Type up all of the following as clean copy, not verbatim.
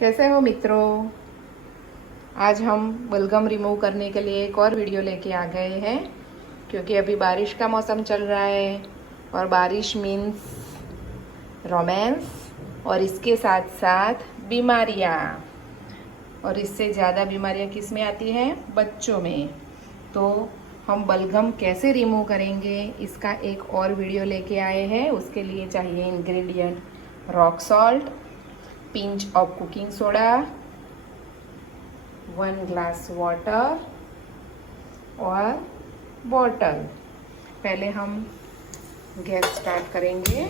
कैसे हो मित्रों। आज हम बलगम रिमूव करने के लिए एक और वीडियो लेके आ गए हैं, क्योंकि अभी बारिश का मौसम चल रहा है और बारिश मीन्स रोमांस और इसके साथ साथ बीमारियाँ। और इससे ज़्यादा बीमारियाँ किस में आती हैं? बच्चों में। तो हम बलगम कैसे रिमूव करेंगे इसका एक और वीडियो लेके आए हैं। उसके लिए चाहिए ingredient rock salt, pinch of cooking soda, 1 glass water और बॉटल। पहले हम गैस स्टार्ट करेंगे।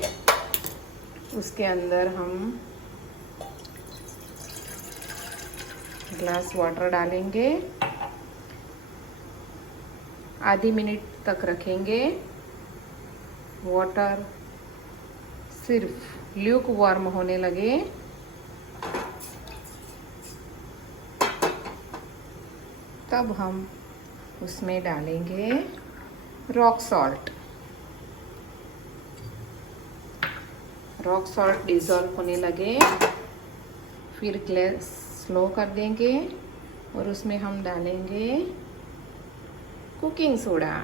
उसके अंदर हम ग्लास वाटर डालेंगे, आधी मिनट तक रखेंगे। वाटर सिर्फ ल्यूक वार्म होने लगे तब हम उसमें डालेंगे rock salt. Rock salt dissolve होने लगे फिर गैस स्लो कर देंगे और उसमें हम डालेंगे कुकिंग सोडा।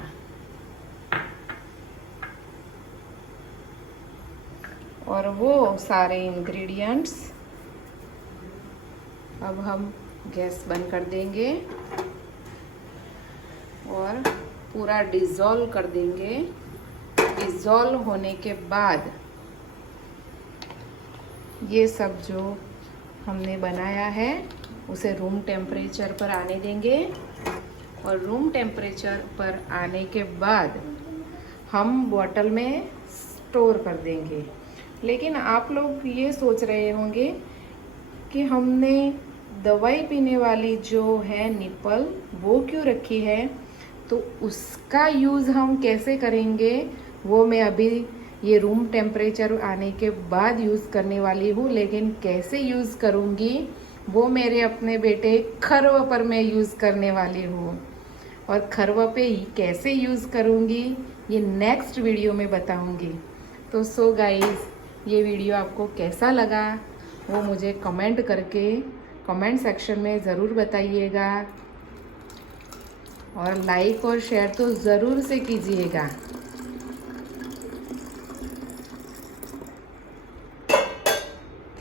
और वो सारे इंग्रेडिएंट्स अब हम गैस बंद कर देंगे और पूरा डिज़ोल्व कर देंगे। डिज़ोल्व होने के बाद ये सब जो हमने बनाया है उसे रूम टेम्परेचर पर आने देंगे और रूम टेम्परेचर पर आने के बाद हम बॉटल में स्टोर कर देंगे। लेकिन आप लोग ये सोच रहे होंगे कि हमने दवाई पीने वाली जो है निप्पल वो क्यों रखी है, तो उसका यूज़ हम कैसे करेंगे वो मैं अभी ये रूम टेम्परेचर आने के बाद यूज़ करने वाली हूँ। लेकिन कैसे यूज़ करूँगी वो मेरे अपने बेटे खरव पर मैं यूज़ करने वाली हूँ। और खरव पे कैसे यूज़ करूँगी ये नेक्स्ट वीडियो में बताऊँगी। तो सो गाइस, ये वीडियो आपको कैसा लगा वो मुझे कमेंट करके कमेंट सेक्शन में ज़रूर बताइएगा और लाइक और शेयर तो ज़रूर से कीजिएगा।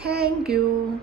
Thank you.